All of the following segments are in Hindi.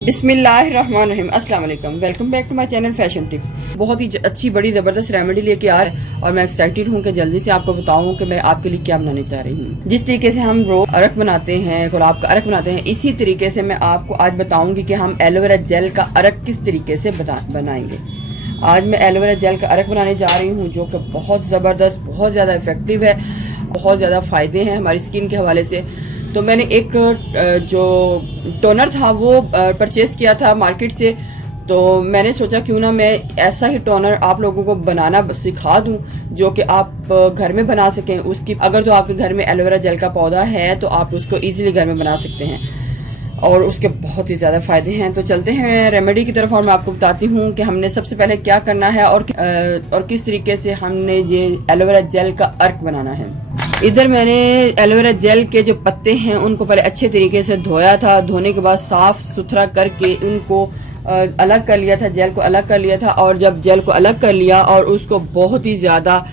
बिस्मिल्लाहिर्रहमानिर्रहीम अस्सलाम वालेकुम। Welcome back to my channel fashion tips. बहुत ही अच्छी बड़ी ज़बरदस्त रेमेडी लेके आ रहे हैं और मैं एक्साइटेड हूँ कि जल्दी से आपको बताऊँ कि मैं आपके लिए क्या बनाने जा रही हूँ। जिस तरीके से हम रोज अरक बनाते हैं, गुलाब का अरक बनाते हैं, इसी तरीके से मैं आपको आज बताऊँगी कि हम एलोवेरा जेल का अरक किस तरीके से बनाएंगे। आज मैं एलोवेरा जेल का अरक बनाने जा रही हूँ जो कि बहुत ज़बरदस्त, बहुत ज़्यादा इफेक्टिव है, बहुत ज़्यादा फ़ायदे हैं हमारी स्किन के हवाले से। तो मैंने एक जो टोनर था वो परचेज़ किया था मार्केट से। तो मैंने सोचा क्यों ना मैं ऐसा ही टोनर आप लोगों को बनाना सिखा दूं जो कि आप घर में बना सकें। उसकी अगर तो आपके घर में एलोवेरा जेल का पौधा है तो आप उसको इजीली घर में बना सकते हैं और उसके बहुत ही ज़्यादा फ़ायदे हैं। तो चलते हैं रेमेडी की तरफ और मैं आपको बताती हूँ कि हमने सबसे पहले क्या करना है और किस तरीके से हमने ये एलोवेरा जेल का अर्क बनाना है। इधर मैंने एलोवेरा जेल के जो पत्ते हैं उनको पहले अच्छे तरीके से धोया था। धोने के बाद साफ़ सुथरा करके उनको अलग कर लिया था, जेल को अलग कर लिया था। और जब जेल को अलग कर लिया और उसको बहुत ही ज़्यादा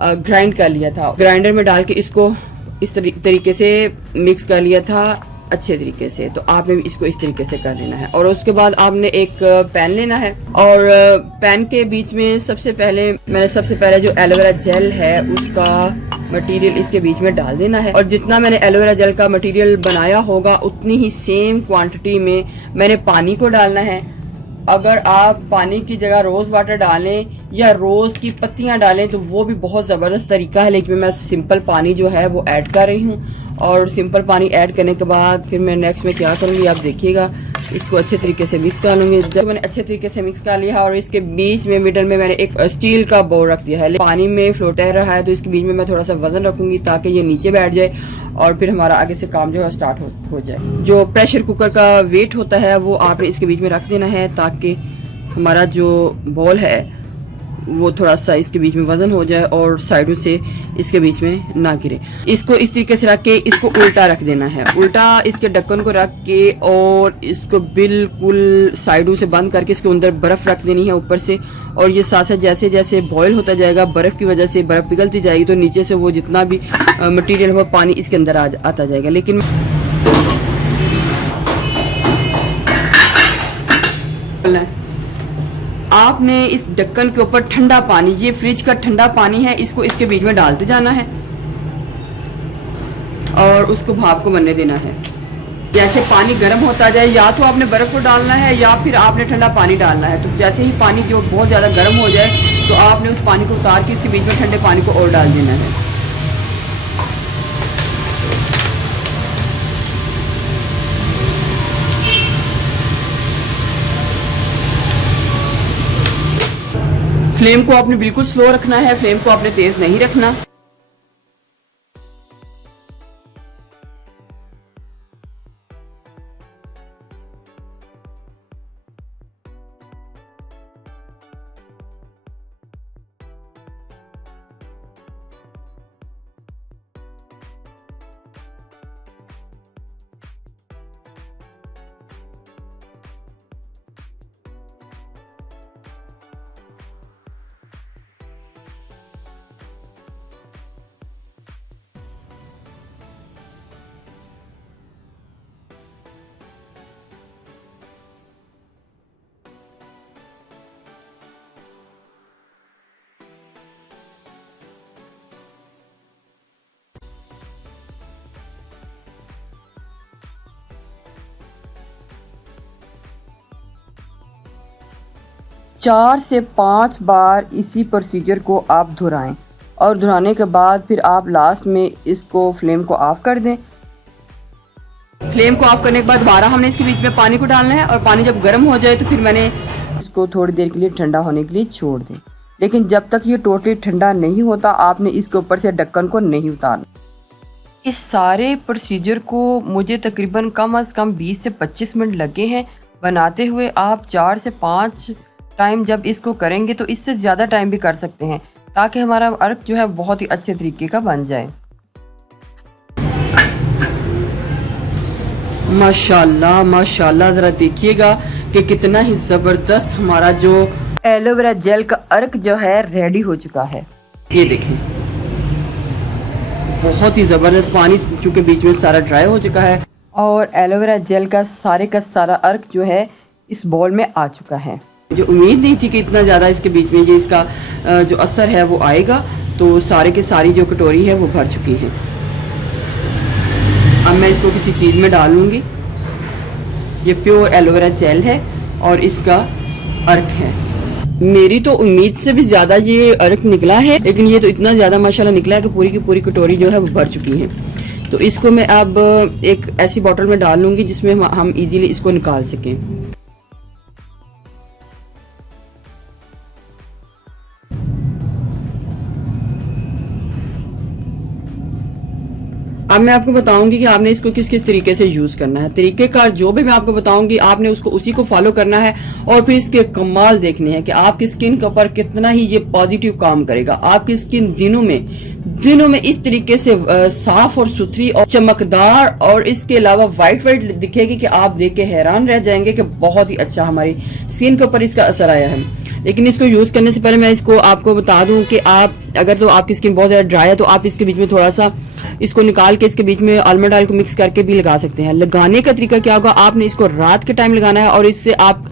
ग्राइंड कर लिया था, ग्राइंडर में डाल के इसको इस तरीके से मिक्स कर लिया था अच्छे तरीके से। तो आपने इसको इस तरीके से कर लेना है और उसके बाद आपने एक पैन लेना है और पैन के बीच में सबसे पहले जो एलोवेरा जेल है उसका मटेरियल इसके बीच में डाल देना है। और जितना मैंने एलोवेरा जेल का मटेरियल बनाया होगा उतनी ही सेम क्वांटिटी में मैंने पानी को डालना है। अगर आप पानी की जगह रोज़ वाटर डालें या रोज़ की पत्तियां डालें तो वो भी बहुत ज़बरदस्त तरीका है, लेकिन मैं सिंपल पानी जो है वो ऐड कर रही हूँ। और सिंपल पानी ऐड करने के बाद फिर मैं नेक्स्ट में क्या करूँगी आप देखिएगा। इसको अच्छे तरीके से मिक्स कर लूँगी। जब मैंने अच्छे तरीके से मिक्स कर लिया और इसके बीच में मिडल में मैंने एक स्टील का बाउल रख दिया है। पानी में फ्लोट रह रहा है तो इसके बीच में मैं थोड़ा सा वजन रखूँगी ताकि ये नीचे बैठ जाए और फिर हमारा आगे से काम जो है स्टार्ट हो जाए। जो प्रेशर कुकर का वेट होता है वो आपने इसके बीच में रख देना है ताकि हमारा जो बॉल है वो थोड़ा सा इसके बीच में वजन हो जाए और साइडों से इसके बीच में ना गिरे। इसको इस तरीके से रख के इसको उल्टा रख देना है। उल्टा इसके ढक्कन को रख के और इसको बिल्कुल साइडों से बंद करके इसके अंदर बर्फ़ रख देनी है ऊपर से। और ये साथ साथ जैसे जैसे बॉयल होता जाएगा बर्फ़ की वजह से बर्फ़ पिघलती जाएगी तो नीचे से वो जितना भी मटेरियल हो पानी इसके अंदर आता जाएगा। लेकिन आपने इस ढक्कन के ऊपर ठंडा पानी, ये फ्रिज का ठंडा पानी है, इसको इसके बीच में डालते जाना है और उसको भाप को बनने देना है। जैसे पानी गर्म होता जाए या तो आपने बर्फ़ को डालना है या फिर आपने ठंडा पानी डालना है। तो जैसे ही पानी जो बहुत ज़्यादा गर्म हो जाए तो आपने उस पानी को उतार के इसके बीच में ठंडे पानी को और डाल देना है। फ्लेम को आपने बिल्कुल स्लो रखना है, फ्लेम को आपने तेज नहीं रखना। चार से 5 बार इसी प्रोसीजर को आप दोहराएं और दोहराने के बाद फिर आप लास्ट में इसको फ्लेम को ऑफ कर दें। फ्लेम को ऑफ करने के बाद दोबारा हमने इसके बीच में पानी को डालना है और पानी जब गर्म हो जाए तो फिर मैंने इसको थोड़ी देर के लिए ठंडा होने के लिए छोड़ दें। लेकिन जब तक ये टोटली ठंडा नहीं होता आपने इसके ऊपर से ढक्कन को नहीं उतारना। इस सारे प्रोसीजर को मुझे तकरीबन कम अज़ कम 20 से 25 मिनट लगे हैं बनाते हुए। आप 4 से 5 टाइम जब इसको करेंगे तो इससे ज़्यादा टाइम भी कर सकते हैं ताकि हमारा अर्क जो है बहुत ही अच्छे तरीके का बन जाए। माशाल्लाह माशाल्लाह, ज़रा देखिएगा कि कितना ही ज़बरदस्त हमारा जो एलोवेरा जेल का अर्क जो है रेडी हो चुका है। ये देखें बहुत ही ज़बरदस्त, पानी चूँकि बीच में सारा ड्राई हो चुका है और एलोवेरा जेल का सारा अर्क जो है इस बॉल में आ चुका है। जो उम्मीद नहीं थी कि इतना ज़्यादा इसके बीच में ये इसका जो असर है वो आएगा, तो सारे की सारी जो कटोरी है वो भर चुकी है। अब मैं इसको किसी चीज़ में डाल लूँगी। ये प्योर एलोवेरा जेल है और इसका अर्क है। मेरी तो उम्मीद से भी ज़्यादा ये अर्क निकला है, लेकिन ये तो इतना ज़्यादा माशाल्लाह निकला है कि पूरी की पूरी कटोरी जो है वो भर चुकी है। तो इसको मैं अब एक ऐसी बोतल में डाल लूँगी जिसमें हम इजीली इसको निकाल सकें। अब मैं आपको बताऊंगी कि आपने इसको किस किस तरीके से यूज करना है। तरीकेकार जो भी मैं आपको बताऊंगी आपने उसको उसी को फॉलो करना है और फिर इसके कमाल देखने हैं कि आपकी स्किन के ऊपर कितना ही ये पॉजिटिव काम करेगा। आपकी स्किन दिनों में इस तरीके से साफ और सुथरी और चमकदार और इसके अलावा वाइट दिखेगी कि आप देख के हैरान रह जाएंगे कि बहुत ही अच्छा हमारी स्किन के ऊपर इसका असर आया है। लेकिन इसको यूज करने से पहले मैं इसको आपको बता दूं कि आप अगर तो आपकी स्किन बहुत ज्यादा ड्राई है तो आप इसके बीच में थोड़ा सा इसको निकाल के इसके बीच में आलमंड ऑयल को मिक्स करके भी लगा सकते हैं। लगाने का तरीका क्या होगा, आपने इसको रात के टाइम लगाना है और इससे आप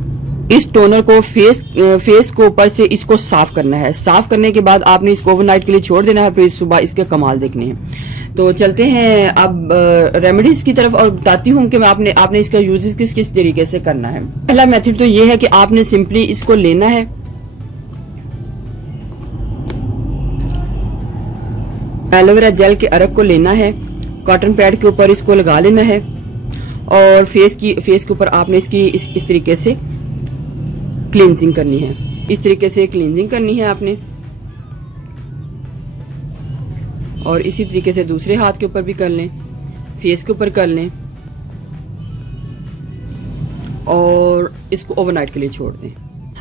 इस टोनर को फेस को ऊपर से इसको साफ करना है। साफ करने के बाद आपने इसको ओवरनाइट के लिए छोड़ देना है, फिर सुबह इसके कमाल देखने हैं। तो चलते हैं अब रेमेडीज की तरफ और बताती हूँ कि मैं आपने इसका यूजेस किस किस तरीके से करना है। पहला मेथड तो ये है कि आपने सिंपली इसको लेना है, एलोवेरा जेल के अर्क को लेना है, कॉटन पैड के ऊपर इसको लगा लेना है और फेस के ऊपर आपने इसकी इस तरीके से क्लींजिंग करनी है। इस तरीके से क्लींजिंग करनी है आपने, और इसी तरीके से दूसरे हाथ के ऊपर भी कर लें, फेस के ऊपर कर लें और इसको ओवरनाइट के लिए छोड़ दें।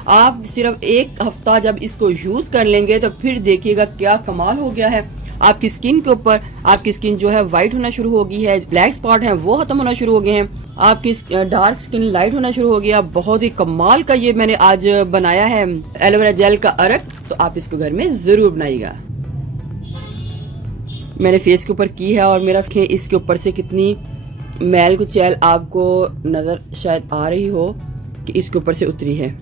आप सिर्फ एक हफ्ता जब इसको यूज कर लेंगे तो फिर देखिएगा क्या कमाल हो गया है। आपकी स्किन के ऊपर आपकी स्किन जो है वाइट होना शुरू हो गई है, ब्लैक स्पॉट है वो खत्म होना शुरू हो गए हैं, आपकी डार्क स्किन लाइट होना शुरू हो गया। बहुत ही कमाल का ये मैंने आज बनाया है एलोवेरा जेल का अर्क, तो आप इसको घर में जरूर बनाइएगा। मैंने फेस के ऊपर की है और मेरा इसके ऊपर से कितनी मैल कुचैल आपको नजर शायद आ रही हो कि इसके ऊपर से उतरी है।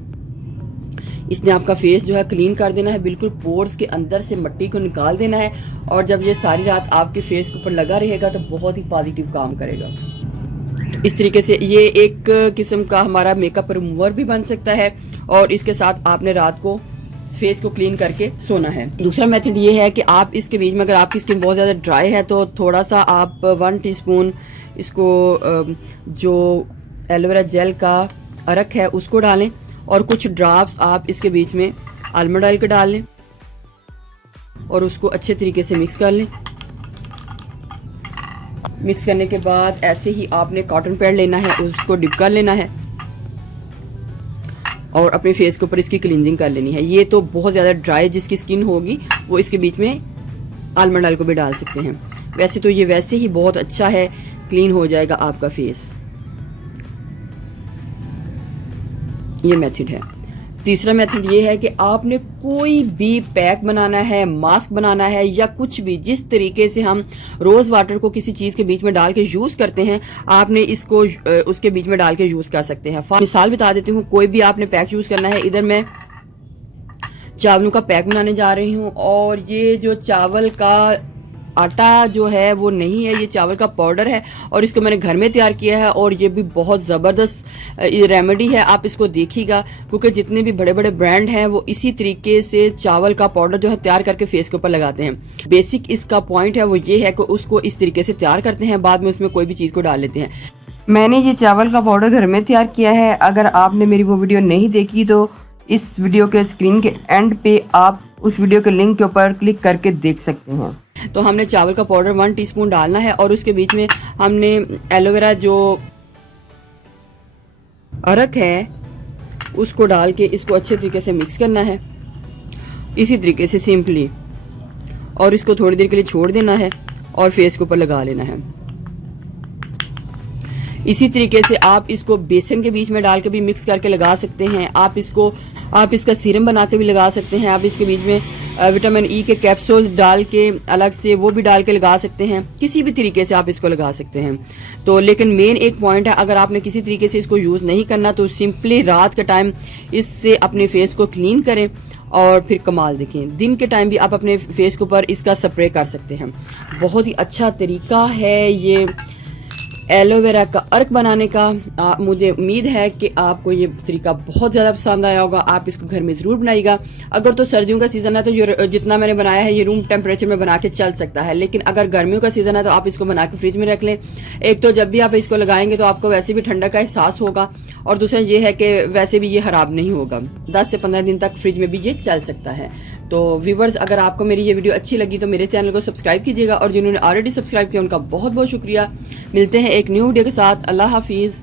इसने आपका फेस जो है क्लीन कर देना है, बिल्कुल पोर्स के अंदर से मिट्टी को निकाल देना है और जब ये सारी रात आपके फेस के ऊपर लगा रहेगा तो बहुत ही पॉजिटिव काम करेगा। इस तरीके से ये एक किस्म का हमारा मेकअप रिमूवर भी बन सकता है और इसके साथ आपने रात को फेस को क्लीन करके सोना है। दूसरा मेथड ये है कि आप इसके बीच में अगर आपकी स्किन बहुत ज़्यादा ड्राई है तो थोड़ा सा आप 1 टीस्पून इसको जो एलोवेरा जेल का अर्क है उसको डालें और कुछ ड्रॉप्स आप इसके बीच में आलमंड ऑयल के डाल लें और उसको अच्छे तरीके से मिक्स कर लें। मिक्स करने के बाद ऐसे ही आपने कॉटन पैड लेना है, उसको डिप कर लेना है और अपने फेस के ऊपर इसकी क्लींजिंग कर लेनी है। ये तो बहुत ज़्यादा ड्राई जिसकी स्किन होगी वो इसके बीच में आलमंड ऑयल को भी डाल सकते हैं। वैसे तो ये वैसे ही बहुत अच्छा है, क्लीन हो जाएगा आपका फेस। ये मेथड है। तीसरा मेथड ये है कि आपने कोई भी पैक बनाना है, मास्क बनाना है या कुछ भी, जिस तरीके से हम रोज वाटर को किसी चीज के बीच में डाल के यूज करते हैं आपने इसको उसके बीच में डाल के यूज कर सकते हैं। मिसाल बता देती हूँ, कोई भी आपने पैक यूज करना है। इधर मैं चावलों का पैक बनाने जा रही हूँ और ये जो चावल का आटा जो है वो नहीं है, ये चावल का पाउडर है और इसको मैंने घर में तैयार किया है और ये भी बहुत ज़बरदस्त रेमेडी है। आप इसको देखिएगा क्योंकि जितने भी बड़े बड़े ब्रांड हैं वो इसी तरीके से चावल का पाउडर जो है तैयार करके फेस के ऊपर लगाते हैं। बेसिक इसका पॉइंट है वो ये है कि उसको इस तरीके से तैयार करते हैं, बाद में उसमें कोई भी चीज़ को डाल लेते हैं। मैंने ये चावल का पाउडर घर में तैयार किया है। अगर आपने मेरी वो वीडियो नहीं देखी तो इस वीडियो के स्क्रीन के एंड पे आप उस वीडियो के लिंक के ऊपर क्लिक करके देख सकते हैं। तो हमने चावल का पाउडर 1 टीस्पून डालना है और उसके बीच में हमने एलोवेरा जो अर्क है उसको डाल के इसको अच्छे तरीके से मिक्स करना है इसी तरीके से सिंपली, और इसको थोड़ी देर के लिए छोड़ देना है और फेस के ऊपर लगा लेना है। इसी तरीके से आप इसको बेसन के बीच में डाल के भी मिक्स करके लगा सकते हैं। आप इसको आप इसका सीरम बना के भी लगा सकते हैं। आप इसके बीच में विटामिन ई के कैप्सूल डाल के अलग से वो भी डाल के लगा सकते हैं। किसी भी तरीके से आप इसको लगा सकते हैं। तो लेकिन मेन एक पॉइंट है, अगर आपने किसी तरीके से इसको यूज़ नहीं करना तो सिंपली रात के टाइम इससे अपने फेस को क्लीन करें और फिर कमाल देखें। दिन के टाइम भी आप अपने फेस के ऊपर इसका स्प्रे कर सकते हैं। बहुत ही अच्छा तरीका है ये एलोवेरा का अर्क बनाने का। मुझे उम्मीद है कि आपको ये तरीका बहुत ज़्यादा पसंद आया होगा। आप इसको घर में ज़रूर बनाइएगा। अगर तो सर्दियों का सीज़न है तो ये जितना मैंने बनाया है ये रूम टेम्परेचर में बना के चल सकता है, लेकिन अगर गर्मियों का सीज़न है तो आप इसको बना के फ्रिज में रख लें। एक तो जब भी आप इसको लगाएंगे तो आपको वैसे भी ठंडा का एहसास होगा, और दूसरा ये है कि वैसे भी ये ख़राब नहीं होगा। 10 से 15 दिन तक फ्रिज में भी ये चल सकता है। तो व्यूवर्स, अगर आपको मेरी ये वीडियो अच्छी लगी तो मेरे चैनल को सब्सक्राइब कीजिएगा, और जिन्होंने ऑलरेडी सब्सक्राइब किया उनका बहुत बहुत शुक्रिया। मिलते हैं एक न्यू वीडियो के साथ। अल्लाह हाफिज़।